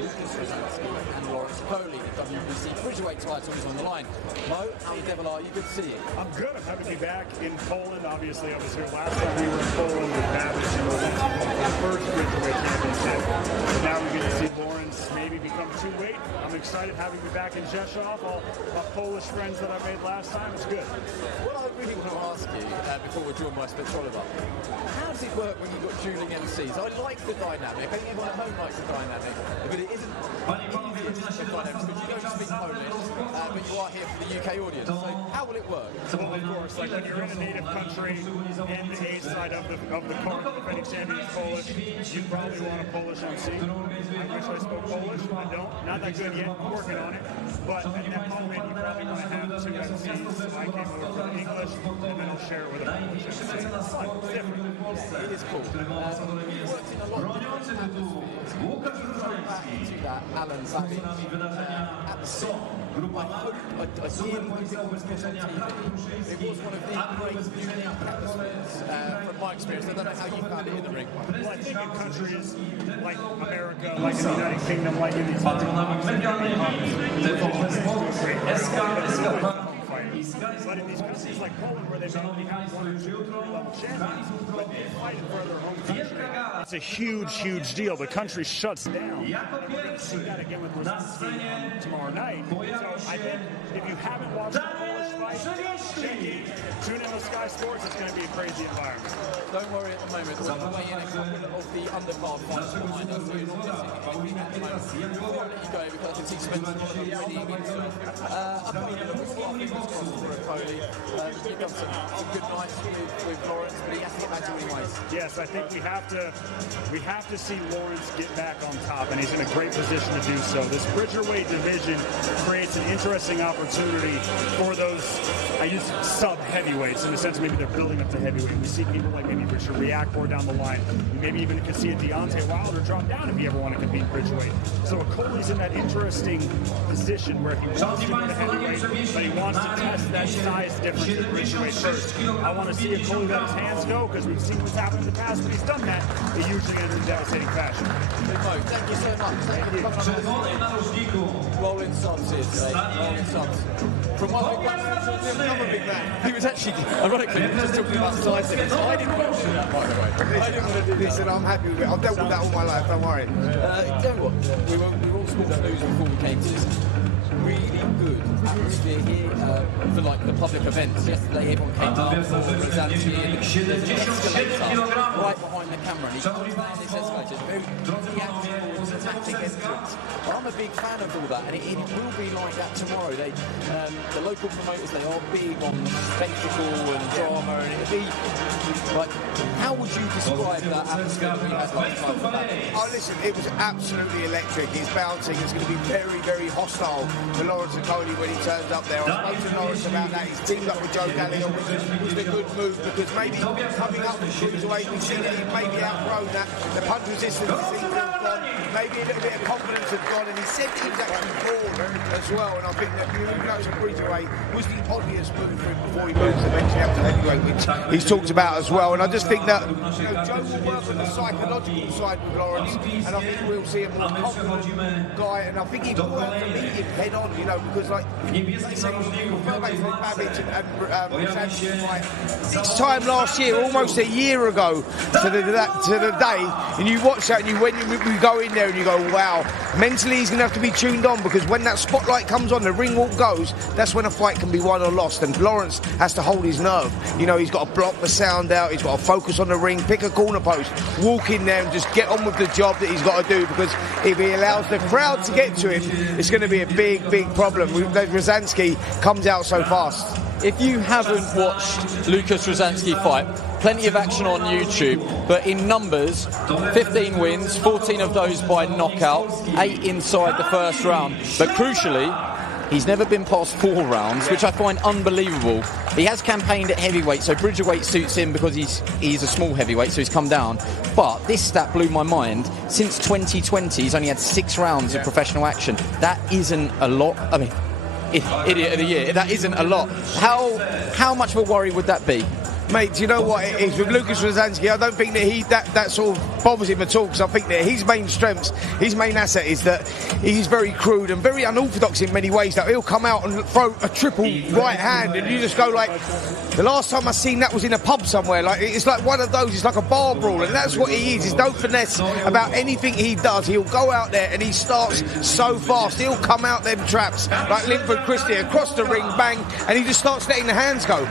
Lukasz Rozanski and Lawrence Okolie. The WBC Cruiserweight title is on the line. Mo, how the devil are you? Good to see you. I'm good. I'm happy to be back in Poland. Obviously, I was here last time we were in Poland with Babic and the first Cruiserweight championship. So now we get to see Lawrence maybe become 2-weight. I'm excited having me back in Rzeszow. All my Polish friends that I made last time. It's good. What I really want to ask you before we're joined by Spectroliver, how does it work when you've got dueling MCs? I like the dynamic. I think everyone at home likes the dynamic, but it isn't easy to dynamics because you don't speak Polish, but you are here for the UK audience. So how will it work? Well, of course, like when you're in a native country and the A side of the card, defending champion is Polish, you'd probably want a Polish MC. I wish I spoke Polish. I don't. Not that good yet. I'm working on it. But at that moment, you probably want to have two MCs. I came over for the English, and then I'll share it with a Polish MC. It's fun. It's different. It is cool. You've worked in a lot of different atmospheres. To that Alan Savage at the Sun. I hope I see him when he was on TV. It was one of the great atmospheres from my experience. I don't know how you found it in the ring. Well, I think in countries like America, like in the United Kingdom, like in these but in these countries like Poland, where they maybe have one or two level champions, but they fight for their home country. It's a huge, huge deal. The country shuts down. We're going to see that again with Rozanski tomorrow night. So I think if you haven't watched the Polish fight, check it. Tune in to Sky Sports. It's going to be a crazy environment. Don't worry at the moment. We're playing a couple of the undercard fights behind us, so you're not missing anything at the moment. Before I let you go, because I can see Spencer winning into upcoming for Okolie. He's done some good nights with Lawrence, but he has to get back to winning ways. Yes, I think we have to see Lawrence get back on top, and he's in a great position to do so. This Bridgerweight division creates an interesting opportunity for those, I use sub-heavyweights, in the sense maybe they're building up to heavyweight. We see people like maybe Richard react more down the line. We maybe even could see a Deontay Wilder drop down if you ever want to compete Bridgerweight. So Okolie's in that interesting position where if he wants to go to heavyweight, but he wants to test that size difference in Bridgerweight first. I want to see Okolie let his hands go, because we've seen what's happened in the past. When he's done that, it usually ends in devastating fashion. Thank you so much. Thank you. Rolling subs here today. Rolling subs. From one big man to another big man. He was actually, ironically, just talking about size limits. I didn't want to do that, by the way. I didn't want to do that. Listen, I'm happy with it. I've dealt with that all my life, don't worry. You know what? We were all sports news before we came to this. Really good atmosphere here for like the public events. Yesterday everyone came up for Rozanski and there's an escalator right behind the camera and he comes down this escalator. Very theatrical, tactic entrance. I'm a big fan of all that, and it will be like that tomorrow. The local promoters, they are big on spectacle and drama, and it'll be like, how would you describe that atmosphere that we had last time? Oh, listen, it was absolutely electric. It's bouncing. It's going to be very, very hostile for Lawrence Okolie when he turns up there. I spoke to Lawrence about that. He's teamed up with Joe Gallagher, which is a good move, because maybe coming up from cruiserweight, we've seen that he's maybe outgrown that. The punch resistance seems to have gone. Maybe a little bit of confidence had gone, and he said he was actually bored as well. And I think that the introduction of cruiserweight was the obvious move for him before he moves eventually up to heavyweight, which he's talked about as well. And I just think that Joe will work on the psychological side with Lawrence, and I think we'll see a more confident guy. And I think he will have to meet him head on, because like say, go back to the Babic and Rozanski fight. This time last year, almost a year ago to the day, and you watch that and you go in there and you go, wow, mentally he's going to have to be tuned on, because when that spotlight comes on, the ring walk goes, that's when a fight can be won or lost, and Lawrence has to hold his nerve. He's got to block the sound out, he's got to focus on the ring, pick a corner post, walk in there and just get on with the job that he's got to do, because if he allows the crowd to get to him, it's going to be a big, big problem. Rozanski comes out so fast. If you haven't watched Lukasz Rozanski fight, plenty of action on YouTube, but in numbers, 15 wins, 14 of those by knockout, 8 inside the first round. But crucially, he's never been past 4 rounds, which I find unbelievable. He has campaigned at heavyweight, so Bridgerweight suits him because he's a small heavyweight, so he's come down. But this stat blew my mind. Since 2020, he's only had 6 rounds of professional action. That isn't a lot. I mean, Idiot of the Year, that isn't a lot. How much of a worry would that be? Mate, do you know what it is with Lukasz Rozanski? I don't think that that sort of bothers him at all, because I think that his main strengths, his main asset is that he's very crude and very unorthodox in many ways. That he'll come out and throw a triple right hand, and you just go like, the last time I seen that was in a pub somewhere. Like, it's like one of those. It's like a bar brawl, and that's what he is. There's no finesse about anything he does. He'll go out there and he starts so fast. He'll come out them traps like Linford Christie across the ring, bang, and he just starts letting the hands go.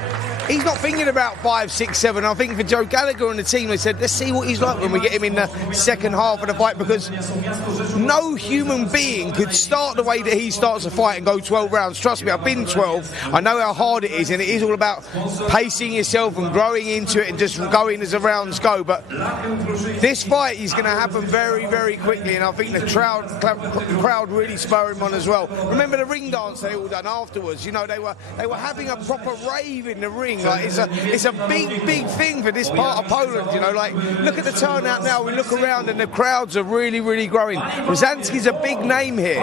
He's not thinking about 5, 6, 7. I think for Joe Gallagher and the team, they said, let's see what he's like when we get him in the second half of the fight, because no human being could start the way that he starts a fight and go 12 rounds. Trust me, I've been 12. I know how hard it is, and it is all about pacing yourself and growing into it and just going as the rounds go. But this fight is going to happen very, very quickly, and I think the crowd really spur him on as well. Remember the ring dance they all done afterwards? You know, they were having a proper rave in the ring. Like, it's a big thing for this part of Poland, you know. Like, look at the turnout now. We look around and the crowds are really growing. Rozanski's a big name here.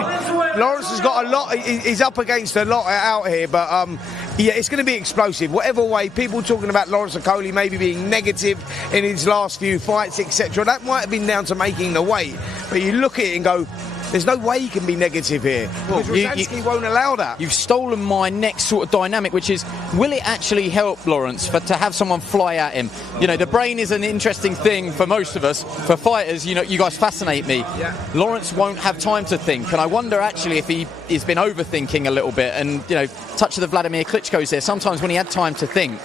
Lawrence has got a lot. He's up against a lot out here, but yeah, it's going to be explosive. Whatever way, people talking about Lawrence Okolie maybe being negative in his last few fights, etc. That might have been down to making the weight, but you look at it and go, there's no way he can be negative here. Well, Rozanski won't allow that. You've stolen my next sort of dynamic, which is, will it actually help Lawrence to have someone fly at him? You know, the brain is an interesting thing for most of us. For fighters, you know, you guys fascinate me. Yeah. Lawrence won't have time to think, and I wonder actually if he's been overthinking a little bit. And, you know, touch of the Vladimir Klitschko's there. Sometimes when he had time to think,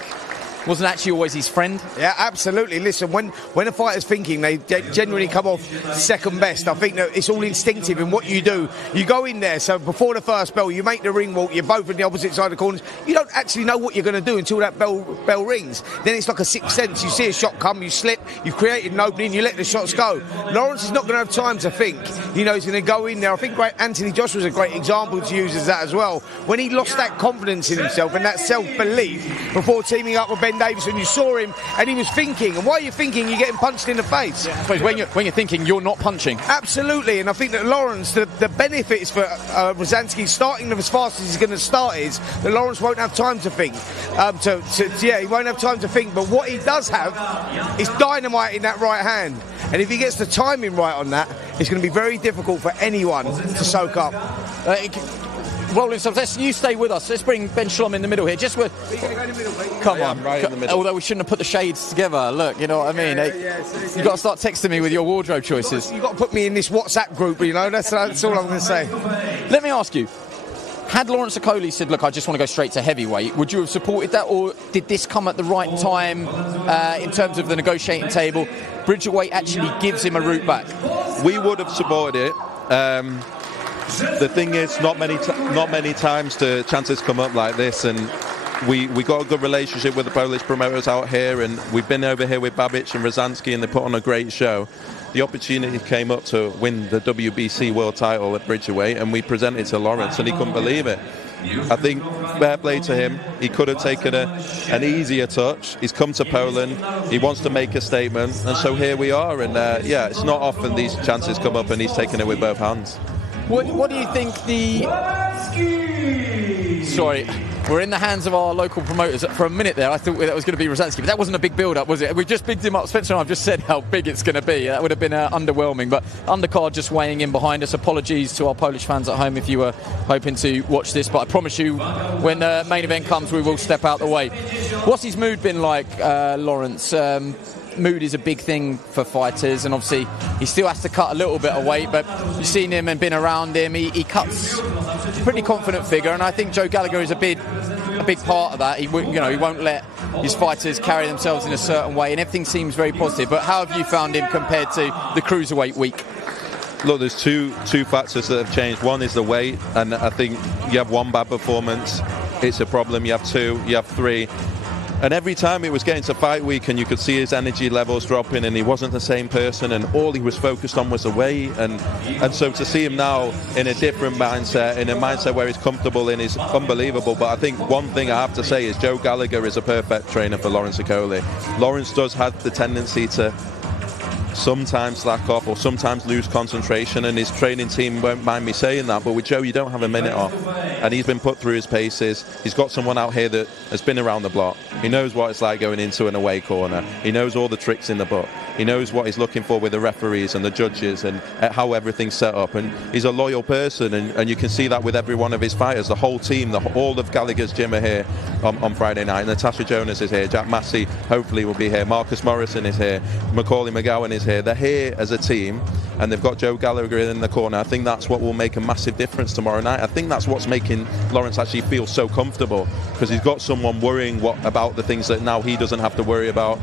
wasn't actually always his friend. Yeah, absolutely. Listen, when a fighter's thinking, they generally come off second best. I think that it's all instinctive in what you do. You go in there, so before the first bell, you make the ring walk, you're both on the opposite side of the corners. You don't actually know what you're going to do until that bell rings. Then it's like a sixth sense. You see a shot come, you slip, you've created an opening, you let the shots go. Lawrence is not going to have time to think. You know, he's going to go in there. I think Anthony Joshua's a great example to use as that as well. When he lost that confidence in himself and that self-belief before teaming up with Ben Davison, you saw him and he was thinking, and while you're thinking, you're getting punched in the face. Yeah, I suppose when you're thinking, you're not punching. Absolutely, and I think that Lawrence, the benefits for Rozanski starting them as fast as he's going to start is that Lawrence won't have time to think. He won't have time to think, but what he does have is dynamite in that right hand, and if he gets the timing right on that, it's going to be very difficult for anyone to soak up. Rolling subs, you stay with us. Let's bring Ben Shalom in the middle here. Just with. Come on, right in the middle. Although we shouldn't have put the shades together. Look, you know what I mean. You've got to start texting me with your wardrobe choices. You've got to put me in this WhatsApp group. You know, that's all I'm going to say. Let me ask you. Had Lawrence Okolie said, look, I just want to go straight to heavyweight, would you have supported that, or did this come at the right time in terms of the negotiating table? Bridgerweight actually gives him a route back. We would have supported it. The thing is, not many times do chances come up like this, and we got a good relationship with the Polish promoters out here, and we've been over here with Babic and Rozanski, and they put on a great show. The opportunity came up to win the WBC world title at Bridgerweight, and we presented it to Lawrence, and he couldn't believe it. I think fair play to him. He could have taken an easier touch. He's come to Poland. He wants to make a statement, and so here we are. And yeah, it's not often these chances come up, and he's taken it with both hands. What do you think Sorry, we're in the hands of our local promoters. For a minute there, I thought that was going to be Rozanski, but that wasn't a big build-up, was it? We just bigged him up. Spencer and I have just said how big it's going to be. That would have been underwhelming, but undercard just weighing in behind us. Apologies to our Polish fans at home if you were hoping to watch this, but I promise you, when the main event comes, we will step out the way. What's his mood been like, Lawrence? Mood is a big thing for fighters, and obviously he still has to cut a little bit of weight, but you've seen him and been around him. He cuts a pretty confident figure, and I think Joe Gallagher is a big part of that. He won't let his fighters carry themselves in a certain way, and everything seems very positive. But how have you found him compared to the cruiserweight week? Look, there's two factors that have changed. One is the weight, and I think you have one bad performance, it's a problem. You have two, you have three. And every time it was getting to fight week and you could see his energy levels dropping and he wasn't the same person and all he was focused on was the weight. And so to see him now in a different mindset, in a mindset where he's comfortable in, is unbelievable. But I think one thing I have to say is Joe Gallagher is a perfect trainer for Lawrence Okolie. Lawrence does have the tendency to sometimes slack off or sometimes lose concentration, and his training team won't mind me saying that, but with Joe you don't have a minute off, and he's been put through his paces. He's got someone out here that has been around the block. He knows what it's like going into an away corner. He knows all the tricks in the book. He knows what he's looking for with the referees and the judges and how everything's set up, and he's a loyal person, and you can see that with every one of his fighters. The whole team, all of Gallagher's gym are here on Friday night. Natasha Jonas is here, Jack Massey hopefully will be here, Marcus Morrison is here, Macaulay McGowan is here. They're here as a team, and they've got Joe Gallagher in the corner. I think that's what will make a massive difference tomorrow night. I think that's what's making Lawrence actually feel so comfortable, because he's got someone worrying about the things that now he doesn't have to worry about.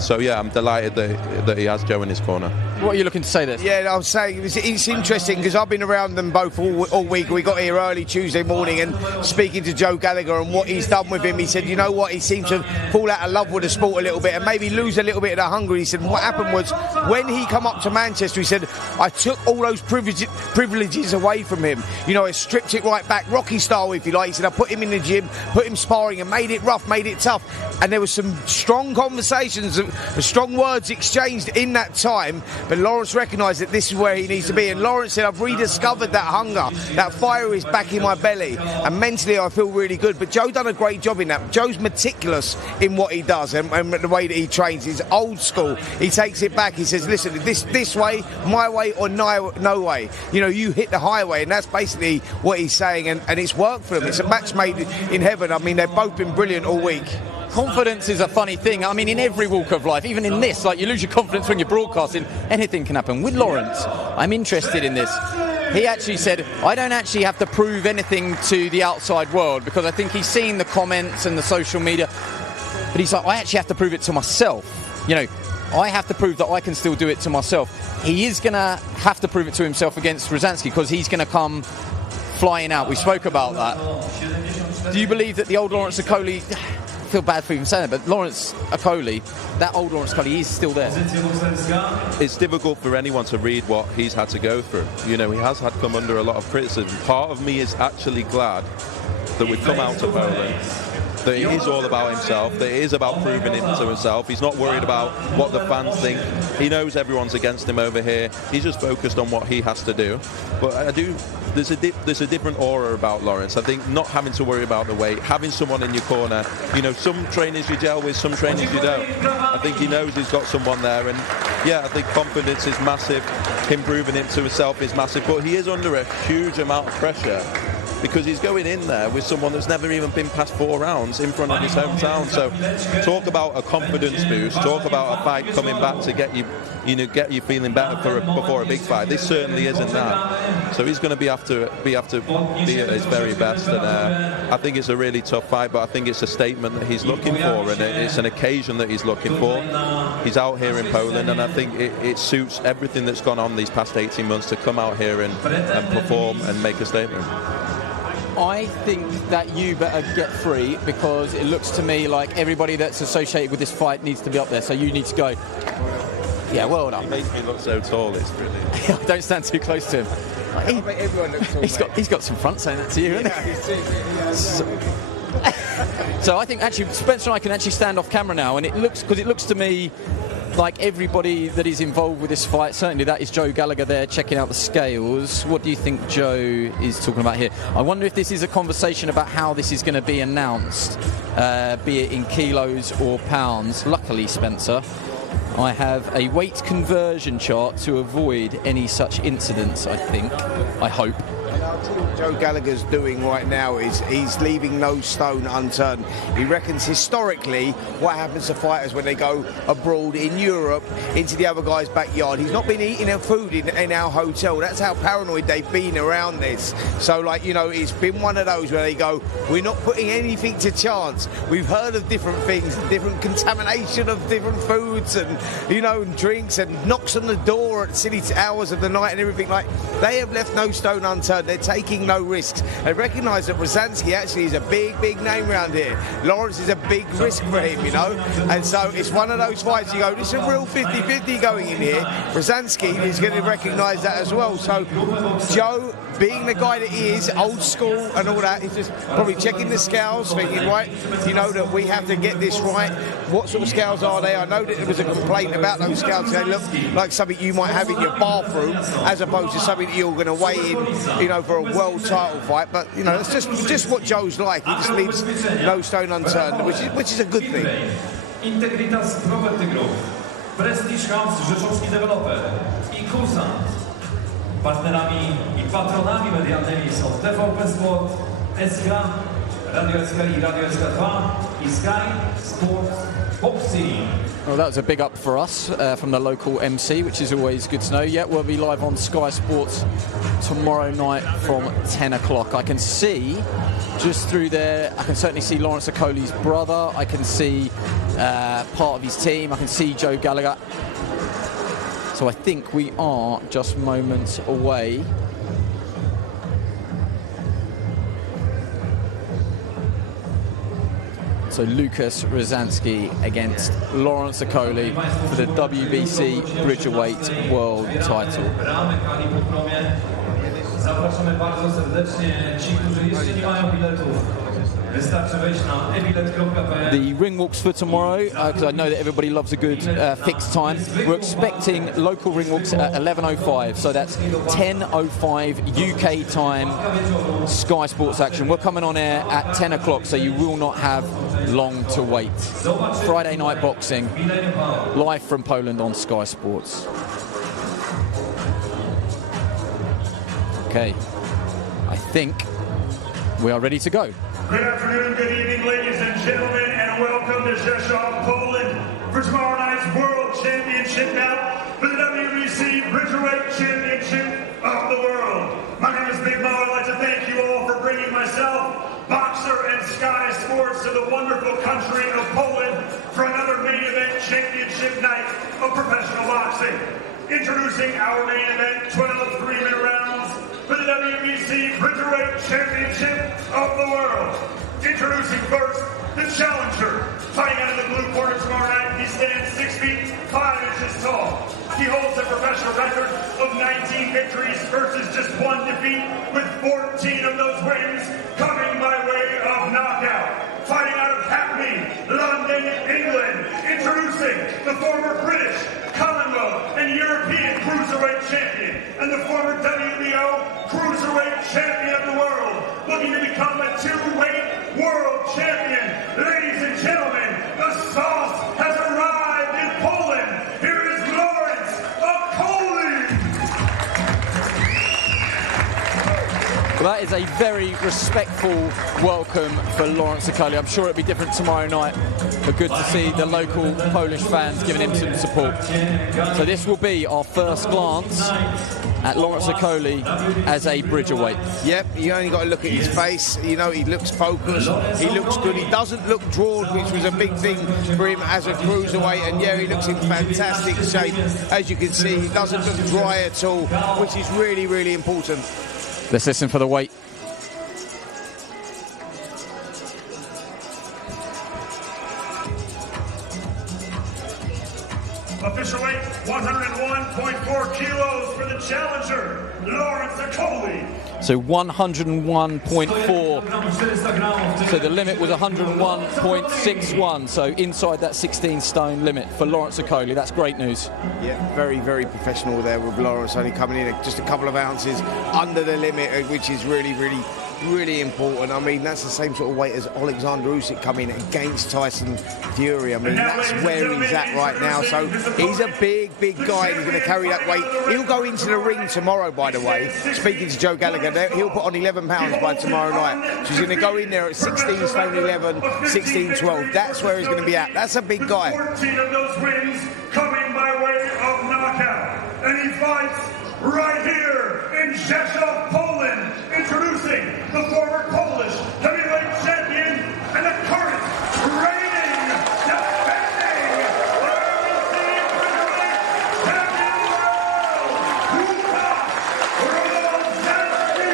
So yeah, I'm delighted that he has Joe in his corner. What are you looking to say this? Yeah, I was saying it's interesting because I've been around them both all week. We got here early Tuesday morning and speaking to Joe Gallagher and what he's done with him. He said, you know what, he seems to fall out of love with the sport a little bit and maybe lose a little bit of the hunger. He said what happened was when he come up to Manchester, he said, I took all those privileges away from him. You know, I stripped it right back, Rocky style if you like. He said, I put him in the gym, put him sparring and made it rough, made it tough. And there was some strong conversations, strong words exchanged in that time, but Lawrence recognised that this is where he needs to be. And Lawrence said, I've rediscovered that hunger, that fire is back in my belly, and mentally I feel really good. But Joe done a great job in that. Joe's meticulous in what he does and the way that he trains. He's old school. He takes it back. He says, listen, this way, my way or no way. You know, you hit the highway, and that's basically what he's saying, and it's worked for them. It's a match made in heaven. I mean, they've both been brilliant all week. Confidence is a funny thing. I mean, in every walk of life, even in this, like you lose your confidence when you're broadcasting, anything can happen. With Lawrence, I'm interested in this. He actually said, I don't actually have to prove anything to the outside world, because I think he's seen the comments and the social media, but he's like, I actually have to prove it to myself. You know, I have to prove that I can still do it to myself. He is going to have to prove it to himself against Rozanski, because he's going to come flying out. We spoke about that. Do you believe that the old Lawrence Okolie, I feel bad for even saying it, but Lawrence Okolie, that old Lawrence Okolie, is still there? It's difficult for anyone to read what he's had to go through. You know, he has had come under a lot of criticism. Part of me is actually glad that we've come out to Poland, that it is all about himself, that it is about proving it to himself. He's not worried about what the fans think. He knows everyone's against him over here. He's just focused on what he has to do. But there's a different aura about Lawrence. I think not having to worry about the weight, having someone in your corner. You know, some trainers you gel with, some trainers you don't. I think he knows he's got someone there, and yeah, I think confidence is massive. Him proving it to himself is massive, but he is under a huge amount of pressure, because he's going in there with someone that's never even been past 4 rounds in front of his hometown. So talk about a confidence boost, talk about a fight coming back to get you feeling better before a big fight. This certainly isn't that. So he's going to be have to be at his very best, and I think it's a really tough fight, but I think it's a statement that he's looking for, and it's an occasion that he's looking for. He's out here in Poland, and I think it suits everything that's gone on these past 18 months to come out here and perform and make a statement. I think that you better get free, because it looks to me like everybody that's associated with this fight needs to be up there, so you need to go. Yeah, well done. He makes me look so tall, it's brilliant. Don't stand too close to him. Everyone looks tall, he's got some front saying that to you, hasn't he? So I think actually Spencer and I can actually stand off camera now, and it looks to me like everybody that is involved with this fight, certainly that is Joe Gallagher there checking out the scales. What do you think Joe is talking about here? I wonder if this is a conversation about how this is going to be announced, be it in kilos or pounds. Luckily, Spencer, I have a weight conversion chart to avoid any such incidents, I think. I hope. I'll tell you what Joe Gallagher's doing right now is he's leaving no stone unturned. He reckons historically what happens to fighters when they go abroad in Europe into the other guy's backyard. He's not been eating their food in our hotel. That's how paranoid they've been around this. So, like, you know, it's been one of those where they go, we're not putting anything to chance. We've heard of different things, different contamination of different foods and, you know, and drinks and knocks on the door at silly hours of the night and everything. Like, they have left no stone unturned. They're taking no risks. They recognise that Rozanski actually is a big name around here. Lawrence is a big risk for him, you know, and so it's one of those fights you go, this is a real 50-50 going in here. Rozanski is going to recognise that as well. So Joe, being the guy that he is, old school and all that, he's just probably checking the scales, thinking, right, you know, that we have to get this right. What sort of scales are they? I know that it was a complaint about those scouts. They look like something you might have in your bathroom, as opposed to something that you're going to weigh in, you know, for a world title fight. But you know, it's just what Joe's like. He just leaves no stone unturned, which is a good thing. Integritas Property Group, Prestige House, Rzeszowski Developer i Kursant. Partnerami i patronami medialnymi są TVP Sport, SK, Radio SK i Radio SK2 i Sky Sports Boxing. Well, that was a big up for us from the local MC, which is always good to know. Yeah, we'll be live on Sky Sports tomorrow night from 10 o'clock. I can see, just through there, I can certainly see Lawrence Okolie's brother. I can see part of his team. I can see Joe Gallagher. So I think we are just moments away. So Lukasz Rozanski against Lawrence Okolie for the WBC Bridgerweight World title. Zapraszamy bardzo serdecznie ci, którzy jeszcze nie mają biletów. Wystarczy wejść na ebilet.pl. The ring walks for tomorrow, because I know that everybody loves a good fixed time. We're expecting local ring walks at 11:05, so that's 10:05 UK time, Sky Sports action. We're coming on air at 10 o'clock, so you will not have long to wait. Friday night boxing, live from Poland on Sky Sports. Okay, I think we are ready to go. Good afternoon, good evening, ladies and gentlemen, and welcome to Rzeszow, Poland, for tomorrow night's World Championship bout for the WBC Bridgerweight Championship of the world. My name is Big Mo. I'd like to thank you all for bringing myself, Boxer, and Sky Sports to the wonderful country of Poland for another main event championship night of professional boxing. Introducing our main event, 12 3-minute rounds for the WBC Bridgerweight Championship of the world. Introducing first, the challenger. Fighting out of the blue corner tomorrow night, he stands 6 feet 5 inches tall. He holds a professional record of 19 victories versus just 1 defeat, with 14 of those wins coming by way of knockout. Fighting out of Hackney, London, England. Introducing the former British, Commonwealth, and European Cruiserweight Champion, and the former WBO Cruiserweight Champion of the world, looking to become a 2-weight world champion. Ladies and gentlemen, the sauce has arrived in Poland. Here is Lawrence Okolie. Well, that is a very respectful welcome for Lawrence Okolie. I'm sure it'll be different tomorrow night, but good to see the local Polish fans giving him some support. So this will be our first glance at Lawrence Okolie as a Bridgerweight. Yep, you only got to look at his face. You know, he looks focused, he looks good. He doesn't look drawn, which was a big thing for him as a cruiserweight. And yeah, he looks in fantastic shape. As you can see, he doesn't look dry at all, which is really, really important. Let's listen for the weight. Official weight, 101.4 kilos for the challenger, Lawrence Okolie. So 101.4. So the limit was 101.61. So inside that 16-stone limit for Lawrence Okolie. That's great news. Yeah, very, very professional there with Lawrence only coming in just a couple of ounces under the limit, which is really, really, really important. I mean, that's the same sort of weight as Alexander Usyk coming against Tyson Fury. I mean, that's where he's at right now. So he's a big, big guy. He's going to carry that weight. He'll go into the ring tomorrow, by the way. Speaking to Joe Gallagher, he'll put on 11 pounds by tomorrow night. So he's going to go in there at 16 stone 11, 16, 12. That's where he's going to be at. That's a big guy. 14 of those wins coming by way of knockout. And he fights right here in Rzeszow, Poland. Introducing the former Polish heavyweight champion and the current reigning, defending WBC Bridgerweight champion of the world, Lukasz Rozanski.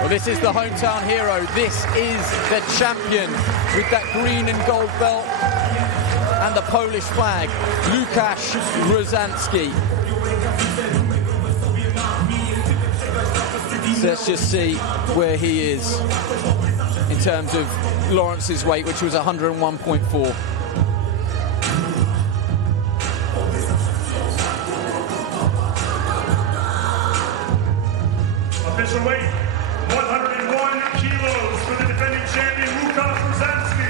Well, this is the hometown hero. This is the champion with that green and gold belt and the Polish flag, Lukasz Rozanski. So let's just see where he is. in terms of Lawrence's weight, which was 101.4. Official weight, 101 kilos for the defending champion, Lukasz Rozanski.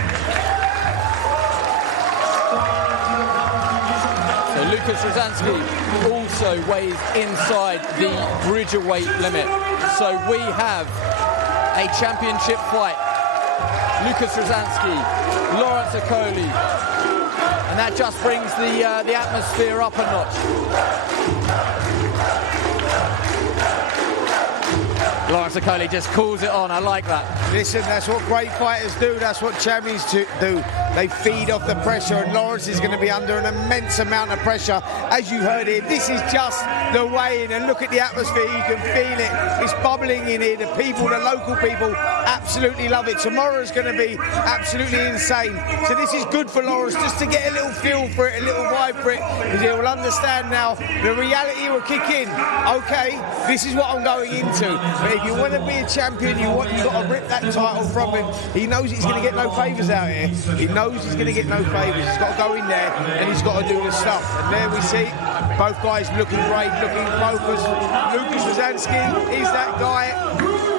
So Lukasz Rozanski also weighs inside the bridger weight limit. So we have a championship fight. Lukasz Rozanski, Lawrence Okolie, and that just brings the atmosphere up a notch. Lawrence Okolie just calls it on. I like that. Listen, that's what great fighters do. That's what champions do. They feed off the pressure, and Lawrence is going to be under an immense amount of pressure. As you heard here, this is just the weigh-in, and look at the atmosphere. You can feel it. It's bubbling in here. The people, the local people, absolutely love it. Tomorrow's going to be absolutely insane. So this is good for Lawrence, just to get a little feel for it, a little vibe for it, because he will understand now the reality will kick in. Okay, this is what I'm going into. But if you want to be a champion, you've got to rip that title from him. He knows he's going to get no favours out here. He knows he's going to get no favours. He's got to go in there and he's got to do the stuff. And there we see both guys looking great, looking focused. Lukasz Rozanski, he's that guy.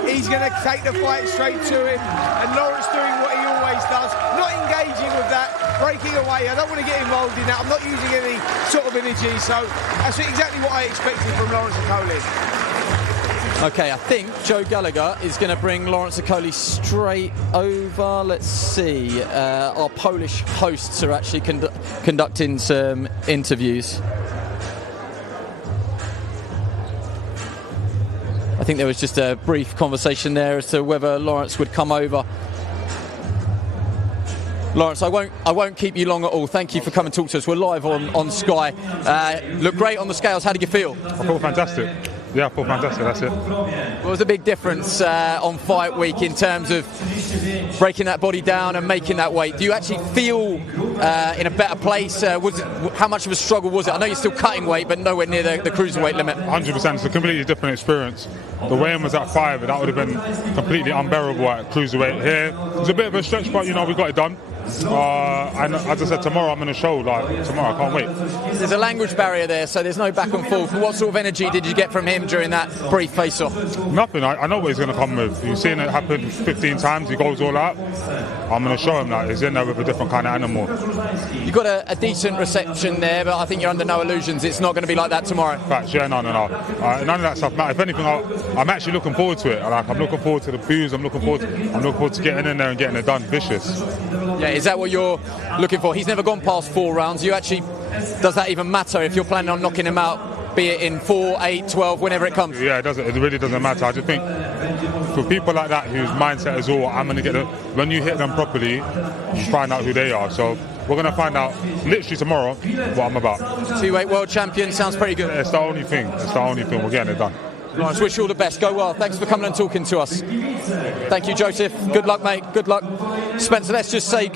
He's going to take the fight straight to him. And Lawrence doing what he always does, not engaging with that, breaking away. I don't want to get involved in that. I'm not using any sort of energy. So that's exactly what I expected from Lawrence Okolie. Okay, I think Joe Gallagher is going to bring Lawrence Okolie straight over. Let's see. Our Polish hosts are actually conducting some interviews. I think there was just a brief conversation there as to whether Lawrence would come over. Lawrence, I won't keep you long at all. Thank you for coming to talk to us. We're live on Sky. Look great on the scales. How did you feel? I felt fantastic. Yeah, I feel fantastic, that's it. What was the big difference on fight week in terms of breaking that body down and making that weight? Do you actually feel in a better place? How much of a struggle was it? I know you're still cutting weight, but nowhere near the cruiserweight limit. 100%, it's a completely different experience. The weigh-in was at 5, that would have been completely unbearable at cruiserweight. Here, it was a bit of a stretch, but, you know, we got it done. And as I said, tomorrow I'm in a show. Tomorrow, I can't wait. There's a language barrier there, so there's no back and forth. What sort of energy did you get from him during that brief face-off? Nothing. I know what he's going to come with. You've seen it happen 15 times. He goes all out. I'm going to show him that he's in there with a different kind of animal. You got a decent reception there, but I think you're under no illusions. It's not going to be like that tomorrow. Facts, yeah, no. None of that stuff matters. If anything, I'm actually looking forward to it. I'm looking forward to the boos. I'm looking forward to getting in there and getting it done. Vicious. Yeah, is that what you're looking for? He's never gone past 4 rounds. Does that even matter if you're planning on knocking him out, be it in 4, 8, 12, whenever it comes? Yeah, it doesn't. It really doesn't matter. I just think for people like that whose mindset is all, I'm going to get it. When you hit them properly, you find out who they are. So we're going to find out literally tomorrow what I'm about. 2-weight world champion sounds pretty good. It's the only thing. We're getting it done. Nice. Wish you all the best. Go well. Thanks for coming and talking to us. Thank you, Joseph. Good luck, mate. Good luck. Spencer, let's just say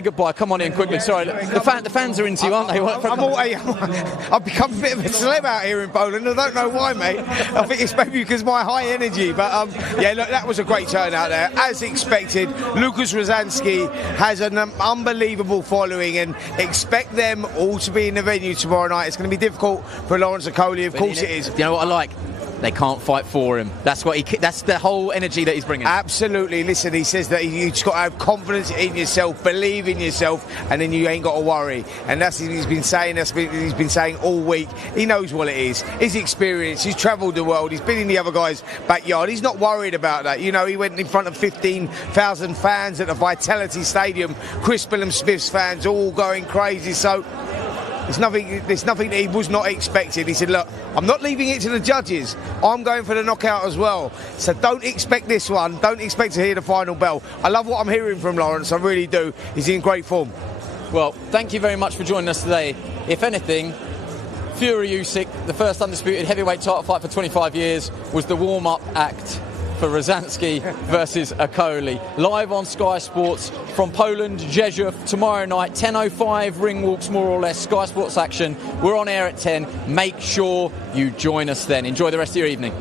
goodbye. Come on in quickly. Sorry, the fans are into you, aren't they? I've become a bit of a celeb out here in Poland. I don't know why, mate. I think it's maybe because of my high energy. But yeah, look, that was a great turnout there. As expected, Lukasz Rozanski has an unbelievable following, and expect them all to be in the venue tomorrow night. It's going to be difficult for Lawrence Okolie. Of course it is. You know what I like? They can't fight for him. That's the whole energy that he's bringing. Absolutely. Listen, he says that you just got to have confidence in yourself, believe in yourself, and then you ain't got to worry. And that's what he's been saying. He's been saying all week. He knows what it is. His experience. He's travelled the world. He's been in the other guy's backyard. He's not worried about that. You know, he went in front of 15,000 fans at the Vitality Stadium. Chris Billam-Smith's fans all going crazy. So there's nothing that he was not expecting. He said, look, I'm not leaving it to the judges. I'm going for the knockout as well. So don't expect this one. Don't expect to hear the final bell. I love what I'm hearing from Lawrence. I really do. He's in great form. Well, thank you very much for joining us today. If anything, Fury Usyk, the first undisputed heavyweight title fight for 25 years, was the warm-up act for Rozanski versus Okolie. Live on Sky Sports from Poland, Rzeszow, tomorrow night, 10:05, ring walks more or less, Sky Sports action. We're on air at 10. Make sure you join us then. Enjoy the rest of your evening.